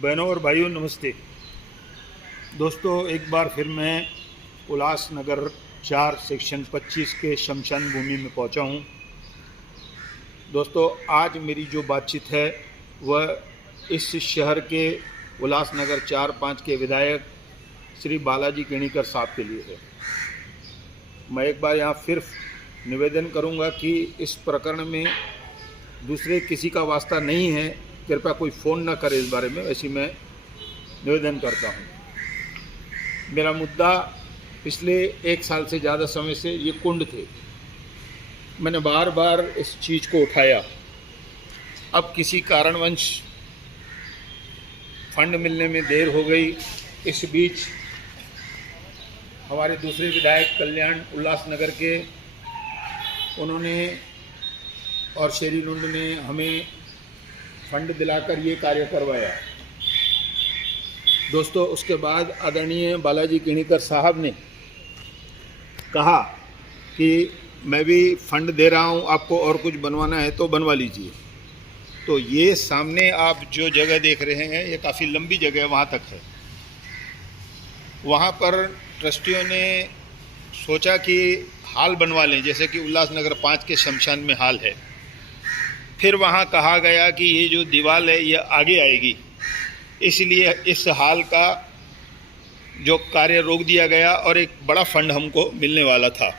बहनों और भाइयों नमस्ते। दोस्तों, एक बार फिर मैं उल्लासनगर 4 सेक्शन 25 के शमशान भूमि में पहुंचा हूं। दोस्तों, आज मेरी जो बातचीत है वह इस शहर के उल्लासनगर 4-5 के विधायक श्री बालाजी केणीकर साहब के लिए है। मैं एक बार यहाँ फिर निवेदन करूँगा कि इस प्रकरण में दूसरे किसी का वास्ता नहीं है, कृपया कोई फ़ोन ना करे इस बारे में, ऐसी मैं निवेदन करता हूँ। मेरा मुद्दा पिछले 1 साल से ज़्यादा समय से ये कुंड थे। मैंने बार बार इस चीज़ को उठाया। अब किसी कारणवश फंड मिलने में देर हो गई। इस बीच हमारे दूसरे विधायक कल्याण उल्लासनगर के, उन्होंने और शेरी रुंड ने हमें फंड दिलाकर ये कार्य करवाया। दोस्तों, उसके बाद आदरणीय बालाजी केणीकर साहब ने कहा कि मैं भी फंड दे रहा हूँ, आपको और कुछ बनवाना है तो बनवा लीजिए। तो ये सामने आप जो जगह देख रहे हैं ये काफ़ी लंबी जगह वहाँ तक है। वहाँ पर ट्रस्टियों ने सोचा कि हाल बनवा लें, जैसे कि उल्लासनगर 5 के शमशान में हाल है। फिर वहाँ कहा गया कि ये जो दीवार है ये आगे आएगी, इसलिए इस हाल का जो कार्य रोक दिया गया और एक बड़ा फंड हमको मिलने वाला था।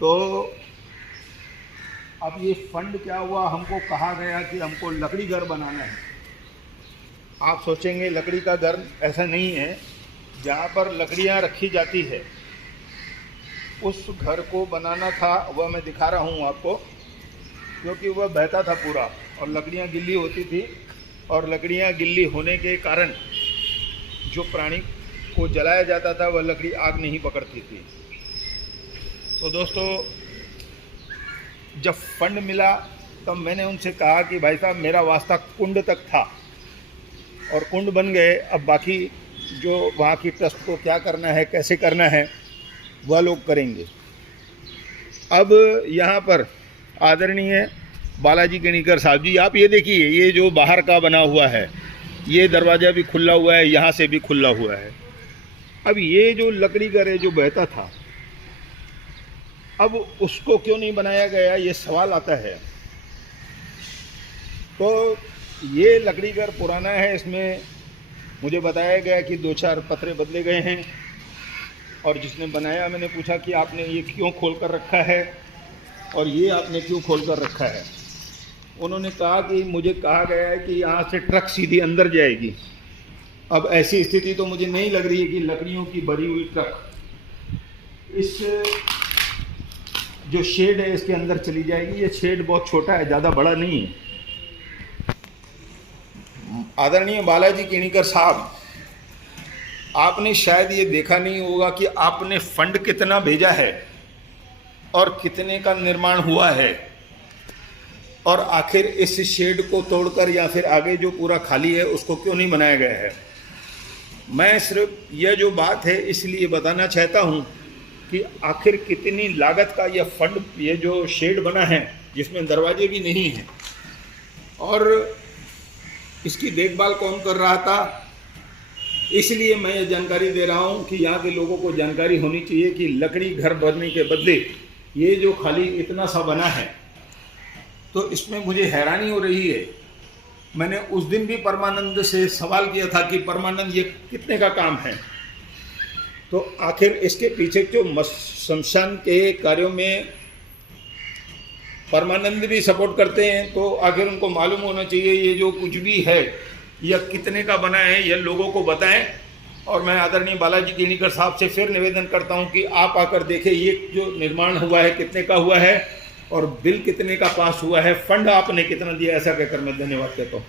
तो अब ये फंड क्या हुआ, हमको कहा गया कि हमको लकड़ी घर बनाना है। आप सोचेंगे लकड़ी का घर, ऐसा नहीं है। जहाँ पर लकड़ियाँ रखी जाती है उस घर को बनाना था, वह मैं दिखा रहा हूँ आपको, क्योंकि वह बहता था पूरा और लकड़ियाँ गिल्ली होती थी, और लकड़ियाँ गिल्ली होने के कारण जो प्राणी को जलाया जाता था वह लकड़ी आग नहीं पकड़ती थी। तो दोस्तों, जब फंड मिला तब मैंने उनसे कहा कि भाई साहब, मेरा वास्ता कुंड तक था और कुंड बन गए। अब बाकी जो वहाँ की ट्रस्ट को क्या करना है, कैसे करना है, वह लोग करेंगे। अब यहाँ पर आदरणीय बालाजी केणीकर साहब जी, आप ये देखिए, ये जो बाहर का बना हुआ है, ये दरवाज़ा भी खुला हुआ है, यहाँ से भी खुला हुआ है। अब ये जो लकड़ी घर है जो बहता था, अब उसको क्यों नहीं बनाया गया, ये सवाल आता है। तो ये लकड़ी घर पुराना है, इसमें मुझे बताया गया कि 2-4 पत्रे बदले गए हैं। और जिसने बनाया, मैंने पूछा कि आपने ये क्यों खोल कर रखा है और ये आपने क्यों खोल कर रखा है। उन्होंने कहा कि मुझे कहा गया है कि यहाँ से ट्रक सीधी अंदर जाएगी। अब ऐसी स्थिति तो मुझे नहीं लग रही है कि लकड़ियों की भरी हुई ट्रक इस जो शेड है इसके अंदर चली जाएगी। ये शेड बहुत छोटा है, ज़्यादा बड़ा नहीं है। आदरणीय बालाजी केणीकर साहब, आपने शायद ये देखा नहीं होगा कि आपने फंड कितना भेजा है और कितने का निर्माण हुआ है, और आखिर इस शेड को तोड़कर या फिर आगे जो पूरा खाली है उसको क्यों नहीं बनाया गया है। मैं सिर्फ यह जो बात है इसलिए बताना चाहता हूँ कि आखिर कितनी लागत का यह फंड, ये जो शेड बना है जिसमें दरवाजे भी नहीं हैं, और इसकी देखभाल कौन कर रहा था। इसलिए मैं ये जानकारी दे रहा हूँ कि यहाँ के लोगों को जानकारी होनी चाहिए कि लकड़ी घर बनने के बदले ये जो खाली इतना सा बना है, तो इसमें मुझे हैरानी हो रही है। मैंने उस दिन भी परमानंद से सवाल किया था कि परमानंद, ये कितने का काम है। तो आखिर इसके पीछे जो शमशान के कार्यों में परमानंद भी सपोर्ट करते हैं, तो आखिर उनको मालूम होना चाहिए ये जो कुछ भी है यह कितने का बना है, यह लोगों को बताएं। और मैं आदरणीय बालाजी केणीकर साहब से फिर निवेदन करता हूं कि आप आकर देखें ये जो निर्माण हुआ है कितने का हुआ है और बिल कितने का पास हुआ है, फंड आपने कितना दिया। ऐसा कहकर मैं धन्यवाद कहता हूँ।